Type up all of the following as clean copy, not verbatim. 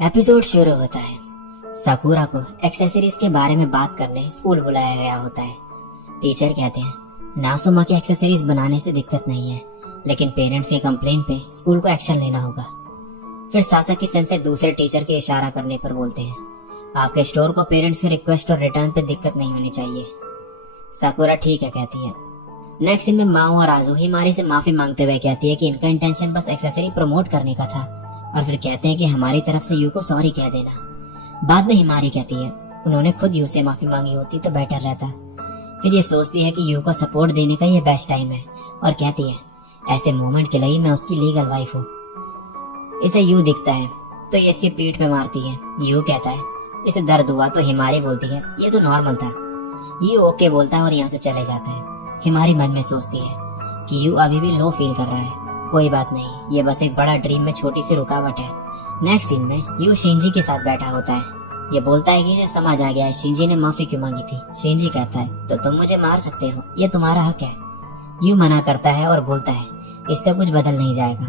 Episode शुरू होता है। साकुरा को एक्सेसरीज के बारे में बात करने स्कूल बुलाया गया होता है। टीचर कहते हैं नासुमा की एक्सेसरीज बनाने से दिक्कत नहीं है, लेकिन पेरेंट्स के कंप्लेन पे स्कूल को एक्शन लेना होगा। फिर सासाकी सेंसे दूसरे टीचर के इशारा करने पर बोलते हैं आपके स्टोर को पेरेंट्स की रिक्वेस्ट और रिटर्न पे दिक्कत नहीं होनी चाहिए। साकुरा ठीक है कहती है। नेक्स्ट सीन में माओ और आजू हिमारी से माफी मांगते हुए कहती है कि इनका इंटेंशन बस एक्सेसरी प्रमोट करने का था, और फिर कहते हैं कि हमारी तरफ से यू को सॉरी कह देना। बाद में हिमारी कहती है उन्होंने खुद यू से माफी मांगी होती तो बेटर रहता। फिर ये सोचती है कि यू को सपोर्ट देने का ये बेस्ट टाइम है, और कहती है ऐसे मोमेंट के लिए मैं उसकी लीगल वाइफ हूँ। इसे यू दिखता है तो ये इसकी पीठ पे मारती है। यू कहता है इसे दर्द हुआ तो हिमारी बोलती है ये तो नॉर्मल था। यू ओके बोलता है और यहाँ से चले जाता है। हिमारी मन में सोचती है कि यू अभी भी लो फील कर रहा है, कोई बात नहीं, ये बस एक बड़ा ड्रीम में छोटी सी रुकावट है। नेक्स्ट सीन में यू शिंजी के साथ बैठा होता है। ये बोलता है कि ये समझ आ गया है शिंजी ने माफी क्यों मांगी थी। शिंजी कहता है तो तुम मुझे मार सकते हो, ये तुम्हारा हक है। यू मना करता है और बोलता है इससे कुछ बदल नहीं जाएगा,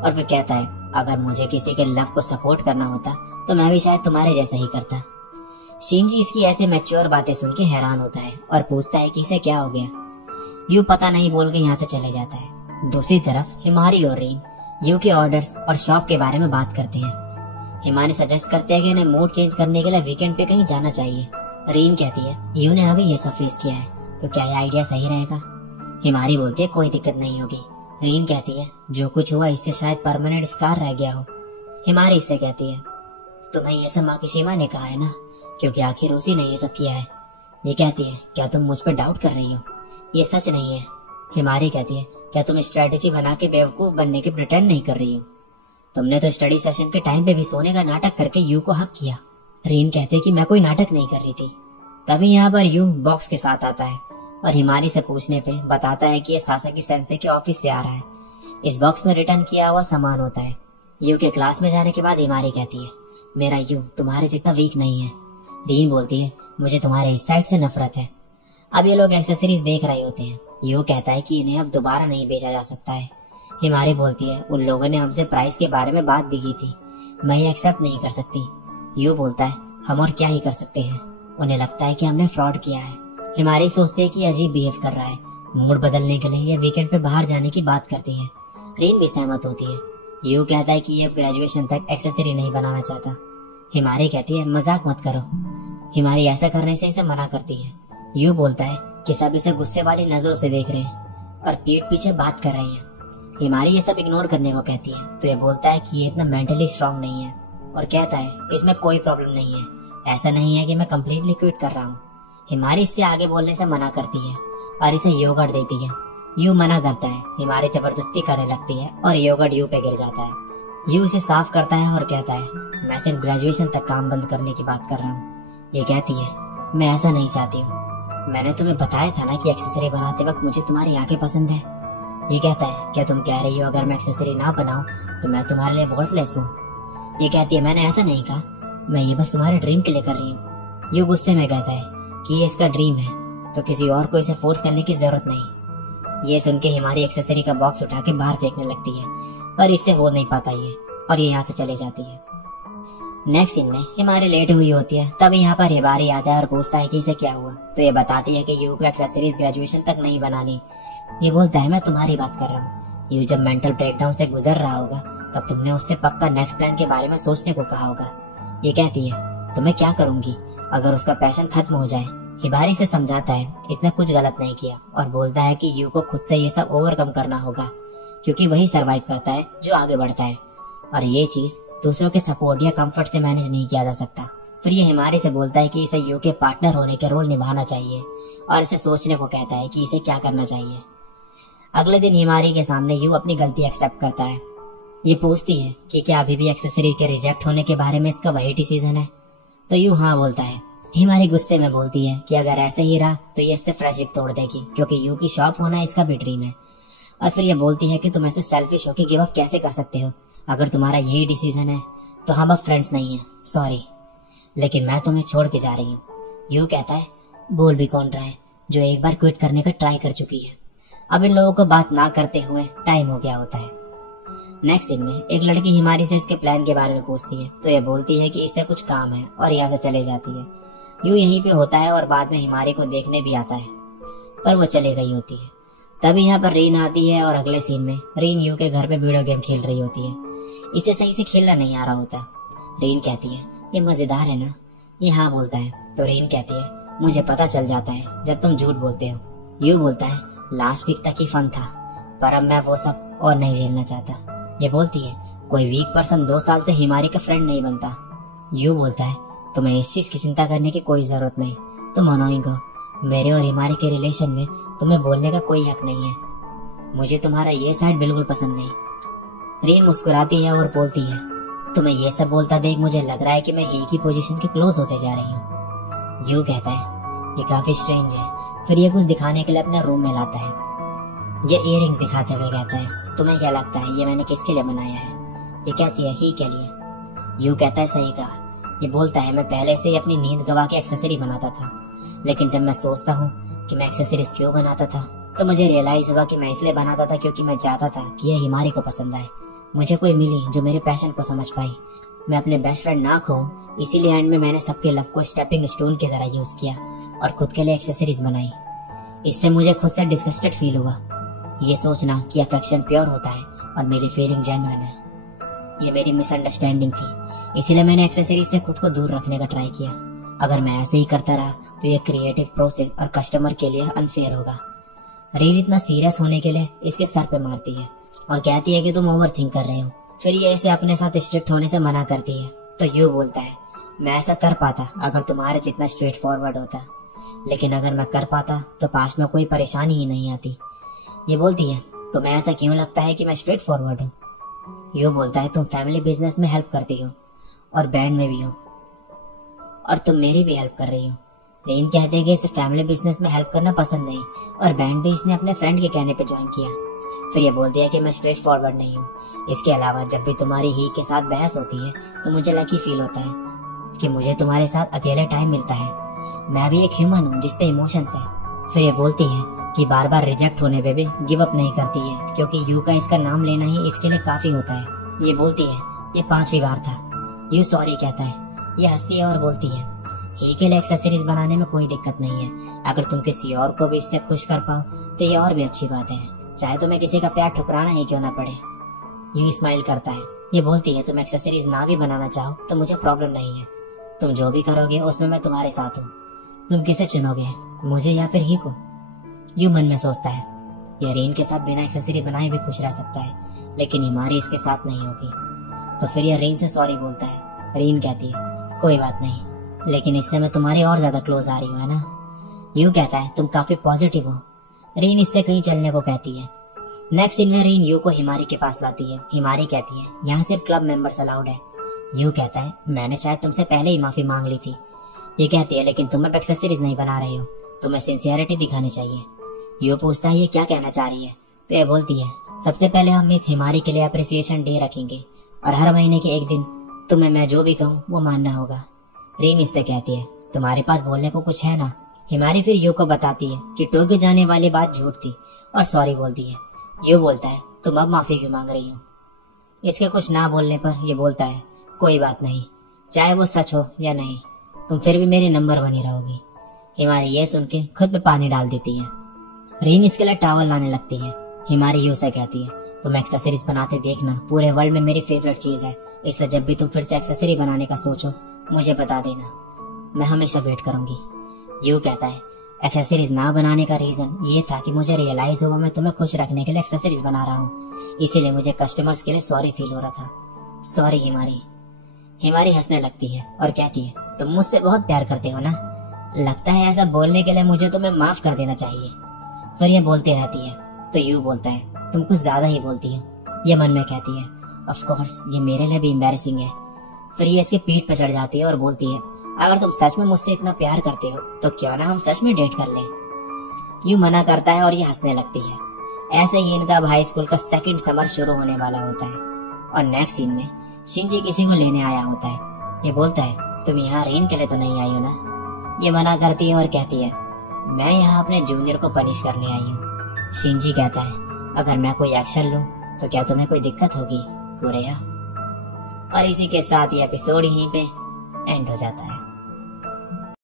और फिर कहता है अगर मुझे किसी के लव को सपोर्ट करना होता तो मैं भी शायद तुम्हारे जैसा ही करता। शिंजी इसकी ऐसे मैच्योर बातें सुन के हैरान होता है और पूछता है कि इसे क्या हो गया। यू पता नहीं बोल के यहाँ से चले जाता है। दूसरी तरफ हिमारी और रीन यू के ऑर्डर्स और शॉप के बारे में बात करते हैं। हिमारी सजेस्ट करते हैं कि इन्हें मूड चेंज करने के लिए वीकेंड पे कहीं जाना चाहिए। रीन कहती है यू ने अभी ये सब फेस किया है तो क्या ये आइडिया सही रहेगा। हिमारी बोलती है कोई दिक्कत नहीं होगी। रीन कहती है जो कुछ हुआ इससे शायद परमानेंट स्कार रह गया हो। हिमारी इससे कहती है तुम्हें ये सब माकिशिमा ने कहा है ना, क्योंकि आखिर उसी ने ये सब किया है। ये कहती है क्या तुम मुझ पर डाउट कर रही हो, ये सच नहीं है। हिमारी कहती है क्या तुम स्ट्रेटेजी बना के बेवकूफ बनने की प्रिटेंड नहीं कर रही हो, तुमने तो स्टडी सेशन के टाइम पे भी सोने का नाटक करके यू को हक किया। रीन कहते है कि मैं कोई नाटक नहीं कर रही थी। तभी यहाँ पर यू बॉक्स के साथ आता है और हिमारी से पूछने पे बताता है कि ये सासाकी सेंसे के ऑफिस से आ रहा है। इस बॉक्स में रिटर्न किया हुआ सामान होता है। यू के क्लास में जाने के बाद हिमारी कहती है मेरा यू तुम्हारे जितना वीक नहीं है। रीन बोलती है मुझे तुम्हारे इस साइड से नफरत है। अब ये लोग एक्सेसरीज देख रहे होते हैं। यू कहता है कि इन्हें अब दोबारा नहीं बेचा जा सकता है। हिमारी बोलती है उन लोगों ने हमसे प्राइस के बारे में बात भी की थी, मैं ये एक्सेप्ट नहीं कर सकती। यू बोलता है हम और क्या ही कर सकते हैं, उन्हें लगता है कि हमने फ्रॉड किया है। हिमारी सोचते है कि अजीब बिहेव कर रहा है। मूड बदलने के लिए ये वीकेंड पे बाहर जाने की बात करती है। रीन भी सहमत होती है। यू कहता है कि ये अब ग्रेजुएशन तक एक्सेसरी नहीं बनाना चाहता। हिमारी कहती है मजाक मत करो। हिमारी ऐसा करने से इसे मना करती है। यू बोलता है कि सब इसे गुस्से वाली नजरों से देख रहे हैं और पीठ पीछे बात कर रहे हैं। हिमारी ये सब इग्नोर करने को कहती है तो ये बोलता है कि ये इतना मेंटली स्ट्रांग नहीं है, और कहता है इसमें कोई प्रॉब्लम नहीं है, ऐसा नहीं है कि मैं कम्प्लीटली क्विट कर रहा हूँ। हिमारी इससे आगे बोलने से मना करती है और इसे योगर्ट देती है। यू मना करता है। हिमारी जबरदस्ती करने लगती है और योगर्ट यू पे गिर जाता है। यू इसे साफ करता है और कहता है मैं सिर्फ ग्रेजुएशन तक काम बंद करने की बात कर रहा हूँ। ये कहती है मैं ऐसा नहीं चाहती हूँ, मैंने तुम्हें बताया था ना कि एक्सेसरी बनाते वक्त मुझे तुम्हारी आंखें पसंद है। ये कहता है क्या तुम कह रही हो अगर मैं एक्सेसरी ना बनाऊं तो मैं तुम्हारे लिए वर्थलेस हूँ। ये कहती है मैंने ऐसा नहीं कहा, मैं ये बस तुम्हारे ड्रीम के लिए कर रही हूँ। यू गुस्से में कहता है कि ये इसका ड्रीम है तो किसी और को इसे फोर्स करने की जरूरत नहीं। ये सुन के हिमारी एक्सेसरी का बॉक्स उठा के बाहर फेंकने लगती है, पर इससे हो नहीं पाता ये, और ये यहाँ से चली जाती है। नेक्स्ट सीन में हिमारी लेट हुई होती है। तभी यहाँ पर हिमारी आता है और पूछता है कि इसे क्या हुआ, तो ये बताती है कि यू को एक्सेसरीज ग्रेजुएशन तक नहीं बनानी। ये बोलता है मैं तुम्हारी बात कर रहा हूँ। यू जब मेंटल ब्रेकडाउन से गुजर रहा होगा तब तुमने उससे पक्का नेक्स्ट प्लान के बारे में सोचने को कहा होगा। ये कहती है तो मैं क्या करूंगी अगर उसका पैशन खत्म हो जाए। हिमारी से समझाता है इसने कुछ गलत नहीं किया, और बोलता है कि यू को खुद से ये सब ओवरकम करना होगा, क्योंकि वही सर्वाइव करता है जो आगे बढ़ता है, और ये चीज दूसरों के सपोर्ट या कंफर्ट से मैनेज नहीं किया जा सकता। फिर ये हिमारी से बोलता है कि इसे यू के पार्टनर होने के रोल निभाना चाहिए, और इसे सोचने को कहता है कि इसे क्या करना चाहिए। अगले दिन हिमारी के सामने यू अपनी गलती एक्सेप्ट करता है। ये पूछती है कि क्या अभी भी एक्सेसरी के रिजेक्ट होने के बारे में इसका वही डिसीजन है, तो यू हाँ बोलता है। हिमारी गुस्से में बोलती है कि अगर ऐसे ही रहा तो ये इससे फ्रेंडशिप तोड़ देगी, क्योंकि यू की शॉप होना इसका भी ड्रीम है। और फिर ये बोलती है कि तुम ऐसे सेल्फिश होकर गिव अप कैसे कर सकते हो, अगर तुम्हारा यही डिसीजन है तो हम अब फ्रेंड्स नहीं हैं, सॉरी, लेकिन मैं तुम्हें छोड़ के जा रही हूँ। यू कहता है बोल भी कौन रहा है जो एक बार क्विट करने का ट्राई कर चुकी है। अब इन लोगों को बात ना करते हुए टाइम हो गया होता है। नेक्स्ट सीन में एक लड़की हिमारी से इसके प्लान के बारे में पूछती है तो ये बोलती है कि इससे कुछ काम है और यहाँ से चले जाती है। यू यहीं पे होता है और बाद में हिमारी को देखने भी आता है, पर वो चले गई होती है। तभी यहाँ पर रीन आती है और अगले सीन में रीन यू के घर पे वीडियो गेम खेल रही होती है। इसे सही से खेलना नहीं आ रहा होता। रीन कहती है ये मजेदार है ना? ये हाँ बोलता है। तो रीन कहती है मुझे पता चल जाता है जब तुम झूठ बोलते हो। यू बोलता है लास्ट वीक तक ही फन था, पर अब मैं वो सब और नहीं झेलना चाहता। ये बोलती है कोई वीक पर्सन 2 साल से हिमारी का फ्रेंड नहीं बनता। यू बोलता है तुम्हें इस चीज की चिंता करने की कोई जरूरत नहीं, तुम अनोइंग हो। मेरे और हिमारी के रिलेशन में तुम्हें बोलने का कोई हक नहीं है। मुझे तुम्हारा ये साइड बिल्कुल पसंद नहीं। रीन मुस्कुराती है और बोलती है तुम्हें ये सब बोलता देख मुझे लग रहा है कि मैं एक ही पोजीशन के क्लोज होते जा रही हूँ। यू कहता है ये काफी स्ट्रेंज है। फिर ये कुछ दिखाने के लिए अपने रूम में लाता है। ये इयररिंग्स दिखाते हुए कहता है तुम्हें क्या लगता है ये मैंने किसके लिए बनाया है? ये कहती है ही के लिए। यू कहता है सही कहा। ये बोलता है मैं पहले से ही अपनी नींद गवा के एक्सेसरी बनाता था, लेकिन जब मैं सोचता हूँ कि मैं एक्सेसरीज क्यों बनाता था तो मुझे रियलाइज हुआ कि मैं इसलिए बनाता था क्योंकि मैं चाहता था कि यह हिमारी को पसंद आए। मुझे कोई मिली जो मेरे पैशन को समझ पाई। मैं अपने बेस्ट फ्रेंड ना खोऊं, इसीलिए एंड में मैंने सबके लव को स्टेपिंग स्टोन की तरह यूज किया और खुद के लिए एक्सेसरीज बनाई। इससे मुझे खुद से डिस्गस्टेड फील हुआ। ये सोचना कि अफेक्शन प्योर होता है और मेरी फीलिंग जेन्युइन है, ये मेरी मिसअंडरस्टैंडिंग थी। इसीलिए मैंने एक्सेसरीज से खुद को दूर रखने का ट्राई किया। अगर मैं ऐसे ही करता रहा तो ये क्रिएटिव प्रोसेस और कस्टमर के लिए अनफेयर होगा। रील इतना सीरियस होने के लिए इसके सर पे मारती है और कहती है कि तुम ओवर थिंक कर रहे हो। फिर ये इसे अपने साथ स्ट्रिक्ट होने से मना करती है। तो यू बोलता है मैं ऐसा कर पाता अगर तुम्हारे जितना स्ट्रेट फॉरवर्ड होता, लेकिन अगर मैं कर पाता तो पास में कोई परेशानी ही नहीं आती। ये बोलती है तुम्हें ऐसा क्यों लगता है कि मैं स्ट्रेट फॉरवर्ड हूँ? यू बोलता है तुम फैमिली बिजनेस में हेल्प करती हो और बैंड में भी हो, और तुम मेरी भी हेल्प कर रही हो। रेन कहते हैं कि इसे फैमिली बिजनेस में हेल्प करना पसंद नहीं और बैंड भी इसने अपने फ्रेंड के कहने पे ज्वाइन किया। फिर ये बोलती है कि मैं स्ट्रेट फॉरवर्ड नहीं हूँ। इसके अलावा जब भी तुम्हारी ही के साथ बहस होती है तो मुझे लकी फील होता है कि मुझे तुम्हारे साथ अकेले टाइम मिलता है। मैं भी एक ह्यूमन हूँ जिसपे इमोशंस है। फिर ये बोलती है कि बार बार रिजेक्ट होने पे भी गिव अप नहीं करती है, क्योंकि यू का इसका नाम लेना ही इसके लिए काफी होता है। ये बोलती है ये 5वीं बार था। यू सॉरी कहता है। ये हंसती है और बोलती है ही के लिए एक्सेसरीज बनाने में कोई दिक्कत नहीं है। अगर तुम किसी और को भी इससे खुश कर पाओ तो ये और भी अच्छी बात है, चाहे तुम्हें किसी का प्यार ठुकराना ही क्यों ना पड़े। यू स्माइल करता है। ये बोलती है तुम एक्सेसरीज ना भी बनाना चाहो तो मुझे प्रॉब्लम नहीं है। तुम जो भी करोगे उसमें मैं तुम्हारे साथ हूँ। तुम किसे चुनोगे, मुझे या फिर ही को? यू मन में सोचता है ये रीन के साथ बिना एक्सेसरी बनाए भी खुश रह सकता है, लेकिन हिमारी इसके साथ नहीं होगी। तो फिर यह रीन से सॉरी बोलता है। रीन कहती है कोई बात नहीं, लेकिन इससे मैं तुम्हारे और ज्यादा क्लोज आ रही हूँ, है ना? यू कहता है तुम काफी पॉजिटिव हो। रीन इससे कहीं चलने को कहती है। नेक्स्ट सीन में रीन यू को हिमारी के पास लाती है। हिमारी कहती है यहाँ सिर्फ क्लब मेंबर्स अलाउड है। यू कहता है मैंने शायद तुमसे पहले ही माफी मांग ली थी। ये कहती है लेकिन तुम अब एक्सेसरीज नहीं बना रही हो, तुम्हें सिंसियरिटी दिखानी चाहिए। यू पूछता है ये क्या कहना चाह रही है? तो ये बोलती है सबसे पहले हम मिस हिमारी के लिए अप्रिसिएशन डे रखेंगे और हर महीने के एक दिन तुम्हें मैं जो भी कहूँ वो मानना होगा। रीन इससे कहती है तुम्हारे पास बोलने को कुछ है ना? हिमारी फिर यू को बताती है कि टोक्यो जाने वाली बात झूठ थी और सॉरी बोलती है। यू बोलता है तुम अब माफी क्यों मांग रही हो? इसके कुछ ना बोलने पर यह बोलता है कोई बात नहीं, चाहे वो सच हो या नहीं, तुम फिर भी मेरे नंबर बनी रहोगी। हिमारी ये सुन के खुद पे पानी डाल देती है। रीन इसके लिए टॉवल लाने लगती है। हिमारी यू से कहती है तुम एक्सेसरीज बनाते देखना, पूरे वर्ल्ड में मेरी फेवरेट चीज है, इसलिए जब भी तुम फिर से एक्सेसरी बनाने का सोचो मुझे बता देना, मैं हमेशा वेट करूंगी। यू कहता है एक्सेसरीज ना बनाने का रीजन ये था कि मुझे रियलाइज हुआ मैं तुम्हें खुश रखने के लिए एक्सेसरीज बना रहा हूँ, इसीलिए मुझे कस्टमर्स के लिए सॉरी फील हो रहा था। सॉरी हिमारी। हिमारी हंसने लगती है और कहती है तुम मुझसे बहुत प्यार करते हो ना, लगता है ऐसा बोलने के लिए मुझे तुम्हें माफ कर देना चाहिए। फिर ये बोलती रहती है। तो यू बोलता है तुम कुछ ज्यादा ही बोलती हो। ये मन में कहती है ऑफ कोर्स ये मेरे लिए भी एम्बैरेसिंग है। फिर ये इसके पीठ पर चढ़ जाती है और बोलती है अगर तुम सच में मुझसे इतना प्यार करते हो तो क्यों ना हम सच में डेट कर लें। यू मना करता है और ये हंसने लगती है। ऐसे ही इनका हाई स्कूल का सेकंड समर शुरू होने वाला होता है और नेक्स्ट सीन में शिंजी किसी को लेने आया होता है। ये बोलता है तुम यहाँ रीन के लिए तो नहीं आई हो ना? ये मना करती है और कहती है मैं यहाँ अपने जूनियर को पनिश करने आई हूँ। शिंजी कहता है अगर मैं कोई एक्शन लूँ तो क्या तुम्हें कोई दिक्कत होगी कुरेया? और इसी के साथ ये एपिसोड यहीं पे एंड हो जाता है।